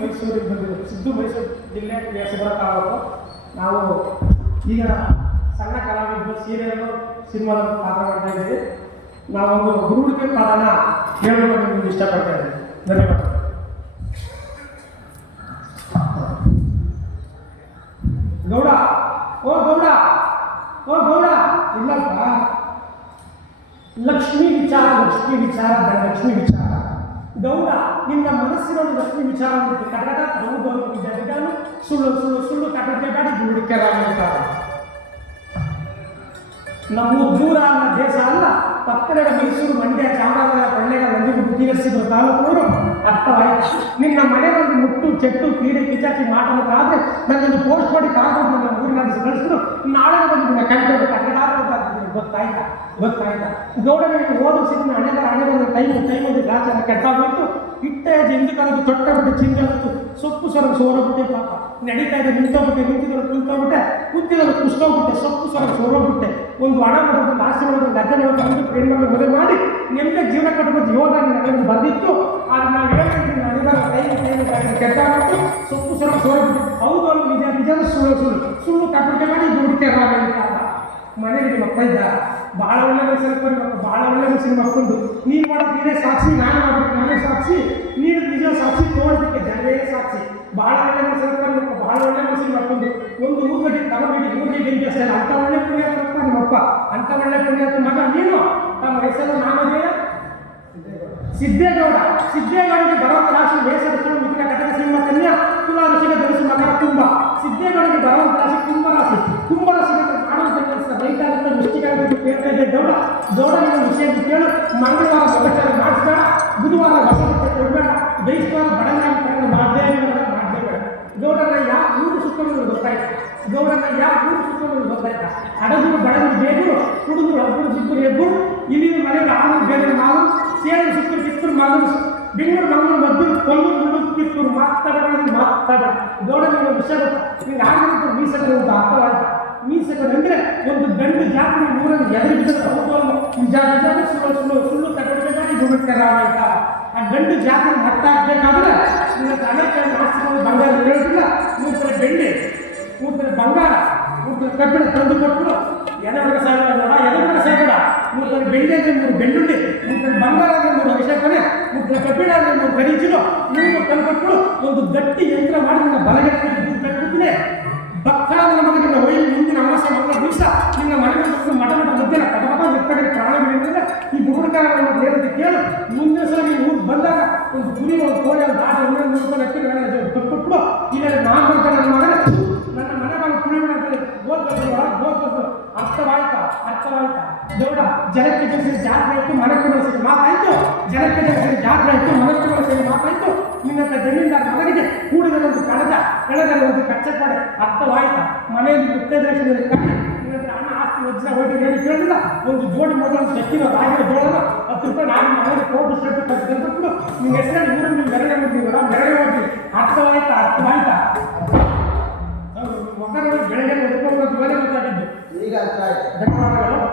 ಮೈಸೂರಿಗೆ ಬಂದಿದ್ದು. ಸಿದ್ದು ಮೈಸೂರು ಜಿಲ್ಲೆ ಸಿಬ್ಬರ ತಾಲೂಕು. ನಾವು ಈಗ ಸಣ್ಣ ಕಲಾವಿದರು ಸೀರಿಯಲ್ಲು ಸಿನಿಮಾದಲ್ಲಿ ಪಾತ್ರ ಮಾಡ್ತಾ ಇದ್ದೀವಿ. ನಾವೊಂದು ಗುರುಡಿಕೆ ಪಾಠನ ಹೇಳೋದಕ್ಕೆ ನಿಮ್ಗೆ ಇಷ್ಟಪಡ್ತಾ ಇದ್ದೀವಿ. ಧನ್ಯವಾದ. ಗೌಡ, ಓ ಗೌಡ, ಓ ಗೌಡ, ಇಲ್ಲಪ್ಪ. ಲಕ್ಷ್ಮೀ ವಿಚಾರ, ಲಕ್ಷ್ಮೀ ವಿಚಾರ, ಲಕ್ಷ್ಮೀ ವಿಚಾರ. ಗೌಡ, ನಿನ್ನ ಮನಸ್ಸಿನಲ್ಲಿ ಲಕ್ಷ್ಮೀ ವಿಚಾರ ಕಟ್ಟಡ ಹೌದು ನಿಜಾನು ಸುಳ್ಳು ಸುಳ್ಳು ಸುಳ್ಳು ಕಟ್ಟಡಕ್ಕೆ ಬೇಡಿ ಗುರುಡಿಕೆರಾಗಿರ್ತಾರೆ. ನಮ್ಮ ದೂರ ಅಲ್ಲ, ದೇಶ ಅಲ್ಲ, ಪಕ್ಕದ ಮೈಸೂರು, ಮಂಡ್ಯ, ಚಾಮರಾಜನಗರ, ಕೊಳ್ಳೇಗಾಲ, ನಂಜನಗೂಡು, ತೀರಸಿದ್ರು ತಾಲೂಕುಗಳು ಅರ್ಥವಾಯಿತು. ನಿನ್ನ ಮನೆಯಲ್ಲಿ ಮುಟ್ಟು ಚೆಟ್ಟು ಕ್ರೀಡೆ ಕಿಚಾಚಿ ಮಾತಾಡೋದಾದ್ರೆ ನನ್ನನ್ನು ಪೋಸ್ಟ್ ಮಾಡಿ ಕಾಕೊಂಡು ನನ್ನ ಊರಿನ ಕಳಿಸಿದ್ರು. ನಾಳೆ ಬಂದು ನಿನ್ನ ಕಂಡು ಕನ್ನಡ ಗೊತ್ತಾಯ್ತಾ ಗೊತ್ತಾಯ್ತಾ. ಗೌಡನಿಗೆ ಓದು ಸಿಕ್ಕ ಹಣೆಬರ ಟೈಮಲ್ಲಿ ಗಾಚನ ಕೆಟ್ಟಾಗೋಯ್ತು. ಇಟ್ಟ ಎಂದು ಕಾಲಕ್ಕೆ ತೊಟ್ಟ ಬಿಟ್ಟು ಚಿಂತೆ ಸೊಪ್ಪು ಸೋರೋಗ್ಬಿಟ್ಟೆ. ಪಾಪ ನಡೀತಾ ಇದೆ, ನಿಂತೋಗ್ಬಿಟ್ಟೆ, ನಿಂತಿದ್ರೆ ಕುಂತಿರೋದು ಕುಷ್ಟೋಗ್ಬಿಟ್ಟೆ, ಸೊಪ್ಪು ಸೋರೋಗ್ಬಿಟ್ಟೆ. ಒಂದು ಹಣ ಮಾಡೋದು, ಆಸೆ ಮಾಡೋದು, ಗದ್ದೆ ಮಾಡೋದು, ಒಂದು ಫ್ರೆಂಡ್ ಮದುವೆ ಮಾಡಿ ನೆಮ್ಮದಿ ಜೀವನ ಕಟ್ಟಬಹುದು ಯೋಗ ನನಗೆ ಬಂದಿತ್ತು. ಆದ್ರೆ ನಾವು ಹೇಳ್ತಿದ್ದೀವಿ ಟೈಮ್ ಕೆಟ್ಟಾಗ್ಬಿಟ್ಟು ಸೊಪ್ಪು ಸೋರೋಗ್ಬಿಟ್ಟು. ಹೌದು ಅಲ್ಲಿ ನಿಜ ನಿಜಾನ ಸುಳ್ಳು ಸುಳ್ಳು ಸುಳ್ಳು ಕಟ್ಟಡಿಕೆ ಮಾಡಿ ದುಡಿಕೆ ಅಂತ ಮನೆಯಲ್ಲಿ ಮಕ್ಕಳ ಇದ್ದ. ಭಾಳ ಒಳ್ಳೆ ಮನುಷ್ಯರಪ್ಪ ಮಕ್ಕಳು, ಭಾಳ ಒಳ್ಳೆ ಮನುಷ್ಯನ ಮಕ್ಕಳು. ನೀನು ಮಾಡೋದು ನೀನೇ ಸಾಕ್ಷಿ, ನಾನು ಮಾಡೋದು ನಾನೇ ಸಾಕ್ಷಿ, ನೀನು ನಿಜ ಸಾಕ್ಷಿ, ತೋಳೋದಕ್ಕೆ ಜನರೇ ಸಾಕ್ಷಿ. ಭಾಳ ಒಳ್ಳೆ ಮನುಷ್ಯರಪ್ಪ ನಿಮ್ಮಪ್ಪ, ಭಾಳ ಒಳ್ಳೆ ಮನುಷ್ಯನ ಮಕ್ಕಳು. ಒಂದು ಊರಿಗೆ ತಗೊಂಡು ಊರಿಗೆ ಗಂಟೆ ಅಷ್ಟೇ ಅಂಥ ಒಳ್ಳೆ ಪುಣ್ಯಾತಪ್ಪ ನಿಮ್ಮಪ್ಪ, ಅಂಥ ಒಳ್ಳೆ ಪುಣ್ಯಾತ ಮಗ ನೀನು. ತಮ್ಮ ಹೆಸರು ನಾಮದೇ ಸಿದ್ದೇಗೌಡ. ಸಿದ್ದೇಗೌಡಗೆ ಬರುವ ರಾಶಿ ಬೇಸರಗಳು ಮಿಥುನ ಕಟಕ ಸಿಂಹ ಕನ್ಯಾ ತುಲಾ ಋಷಿಗೆ ಧರಿಸಿ ಮಕರ ಕುಂಭ. ಸಿದ್ದೇಗೌಡಗೆ ಬರುವಂತ ರಾಶಿ ಕುಂಭರಾಶಿ. ಕುಂಭರಾಶಿಗೆ ಮಾಡುವಂತ ಕೆಲಸ ರೈತಾರಂತ ದೃಷ್ಟಿಗಾರರಿಗೆ ಕೇಳ್ತಾ ಇದೆ. ಗೌಡ ಗೌಡನಿಗೆ ವಿಷಯ ಕೇಳು. ಮಂಗಳವಾರ ವ್ಯವಚಾರ ಮಾಡಿಸ್ಬೇಡ, ಬುಧವಾರ ಹೊಸ ಬಟ್ಟೆ ಕೊಡಬೇಡ, ಬೈಸ್ವಾರ ಬಡಂಗಾಗಿ ತನ್ನ ಮಾಡಲೇಬೇಡ. ಗೌಡನ ಯಾಕೆ ಊರು ಸುತ್ತೋದು ಗೊತ್ತಾಯ್ತು. ಗೌಡನ ಯಾಕೆ ಊರು ಸುತ್ತೋದು ಗೊತ್ತಾಯ್ತಾ. ಅಡಗರು ಬಡಗರು ಬೇಗರು, ಹುಡುಗರು ಹಬ್ಬರು ಸಿಬ್ಬರು ಎಬ್ಬರು, ಇಲ್ಲಿ ಮನೆಗೆ ಆರು ಬೇರೆ ಮಾರು, ಸೇರು ಸಿಕ್ಕರು ಕಿತ್ತೂರು ಮಾರು, ಬೆಂಗಳೂರು ಮಂಗಳೂರು ಮದ್ದೂರು ಕೊಲ್ಲೂರು ಮುಳ್ಳೂರು ಕಿತ್ತೂರು ಮಾತಾಡ. ಗೌಡನಿಗೆ ವಿಷಯ ಗೊತ್ತಾ. ನಿಂಗೆ ಆಗಿರುತ್ತೆ ಮೀಸಕರು ಅಂತ ಅರ್ಥವಾಯ್ತಾ. ಮೀಸಕರು ಅಂದರೆ ಒಂದು ಗಂಡು ಜಾತಿ ಊರಲ್ಲಿ ಎದುರು ಬಿದ್ದರೆ ಹೌದು ನಿಜ ನಿಜ ಸುಳ್ಳು ಸುಳ್ಳು ಸುಳ್ಳು ಕಟ್ಟಡಕ್ಕೆ ಮಾಡಿ ದುಡುಕ್ತಾರಾಯ್ತಾ. ಆ ಗಂಡು ಜಾತಿ ಮಟ್ಟ ಹಾಕ್ಬೇಕಾದ್ರೆ ನಿನ್ನ ಅನೇಕ ಮಾಸ್ಟರ್ಗಳು ಬಂಗಾರ ಹೇಳೋದಿಲ್ಲ. 3 ಕಡೆ ಬೆಳ್ಳಿ, 3 ಕಡೆ ಬಂಗಾರ, 3 ಕಡೆ ಕಬ್ಬಿಣ ತಂದು ಕೊಟ್ಟರು. ಎದೆಬೇಡ ಸಾಯಬೇಡ, ಎದೆಬೇಡ ಸಾಯಬೇಡ. 3 ಕಡೆ ಬೆಳ್ಳಿ ಅಂದರೆ 3 ಬೆಳ್ಳುಳ್ಳಿ, 3 ಕಡೆ ಬಂಗಾರ ಅಂದರೆ 3 ಅಭಿಷೇಕನೆ, 3 ಕಡೆ ಕಬ್ಬಿಣ ಅಂದರೆ 3 ಖರೀಚಿಲು, 3 ತಂದುಕೊಟ್ಟು ಒಂದು ಗಟ್ಟಿ ಯಂತ್ರ ಮಾಡಿ ನಿನ್ನ ಬಲಗಟ್ಟೆ ಕಟ್ಟಿಬಿಟ್ಟಿದೆ. ಭಕ್ತಾದ ನಮಗೆ ನಿನ್ನ ಒಯ್ಯಿ ಮುಂದಿನ ಅಮಾವಾಸ್ಯೆ ಮಕ್ಕಳ ದಿವಸ ನಿನ್ನ ಮನೆಗೆ ಮಠ ಮಠ ಮಧ್ಯಾಹ್ನ ಕಟಮಟ ವ್ಯಕ್ತಕ್ಕೆ ಪ್ರಾಣ ಬಿಡಿದ್ರೆ ಈ ಗುರುಡಿಕಾರವನ್ನು ಹೇಳೋದು ಕೇಳು. ಮುಂದಿನ ಸಲ ನೀವು ಊರು ಬಂದಾಗ ಒಂದು ಕುರಿ, ಒಂದು ಕೋಳಿ, ಒಂದು ಆಟ ನೋಡ್ಕೊಂಡು ಅಕ್ಕಿ ಕೊಟ್ಬಿಟ್ಟು ಇಲ್ಲ ನಾನು ಬರ್ತಾನೆ ನನ್ನ ಮಗನ ನನ್ನ ಮನೆ ಮಗ ಕುಳಿಬಿಡ ಓದ್ಬೇಕು. ಅರ್ಥವಾಯ್ತಾ ಅರ್ಥವಾಯ್ತಾ. ಗೌಡ ಜನಕ್ಕೆ ಜನಿಸಿದ ಜಾತ್ರೆ ಆಯಿತು, ಮನಕ್ಕೆ ಮನಸ್ಸಿಗೆ ಮಾತಾಯಿತು. ಜನಕ್ಕೆ ಜನಿಸಿದ ಜಾತ್ರೆ ಆಯಿತು, ಮನಕ್ಕೆ ಮನಸ್ಸಿಗೆ ಮಾತಾಯಿತು. ನಿನ್ನ ಜಮೀನ್ದಾರ ಮಗನಿಗೆ ಕೂಡಿದ ಒಂದು ಕೆಳಗಡೆ ಒಂದು ಕಚ್ಚಪಡೆ. ಅರ್ಥವಾಯ್ತಾ. ಮನೆಯಲ್ಲಿ ಉತ್ತೇಜನದಲ್ಲಿ ಕಟ್ಟಿ ನಿನ್ನ ಹಣ ಆಸ್ತಿ ವಜ್ರ ಹೋಗಿ ಹೇಳಿ ಕೇಳಿಲ್ಲ. ಒಂದು ಜೋಡಿ ಮೊದಲು ಸೆಕ್ಕಿರೋ ರಾಗಿನ ಜೋಳನ 10 ರೂಪಾಯಿ ನಾನು ಮನೆಗೆ ಕೋಟು ಶೆಟ್ಟು ಕಟ್ಟಿಬಿಟ್ಟು ನಿಮ್ಮ ಹೆಸರಲ್ಲಿ ಊರು ನೀವು ಮೆರಳೆ ಹೋಗ್ತೀವಿ ಮೆರಳೆ ಹೋಗ್ತೀವಿ. ಅರ್ಥವಾಯ್ತಾ ಅರ್ಥವಾಯ್ತಾ. ಮಕ್ಕಳು ಬೆಳಗ್ಗೆ ಓದ್ಕೊಂಡು ಮನೆ ಗೊತ್ತಾಗಿದ್ದು ಈಗ ಅರ್ಥ ಆಯ್ತು. ಧನ್ಯವಾದಗಳು.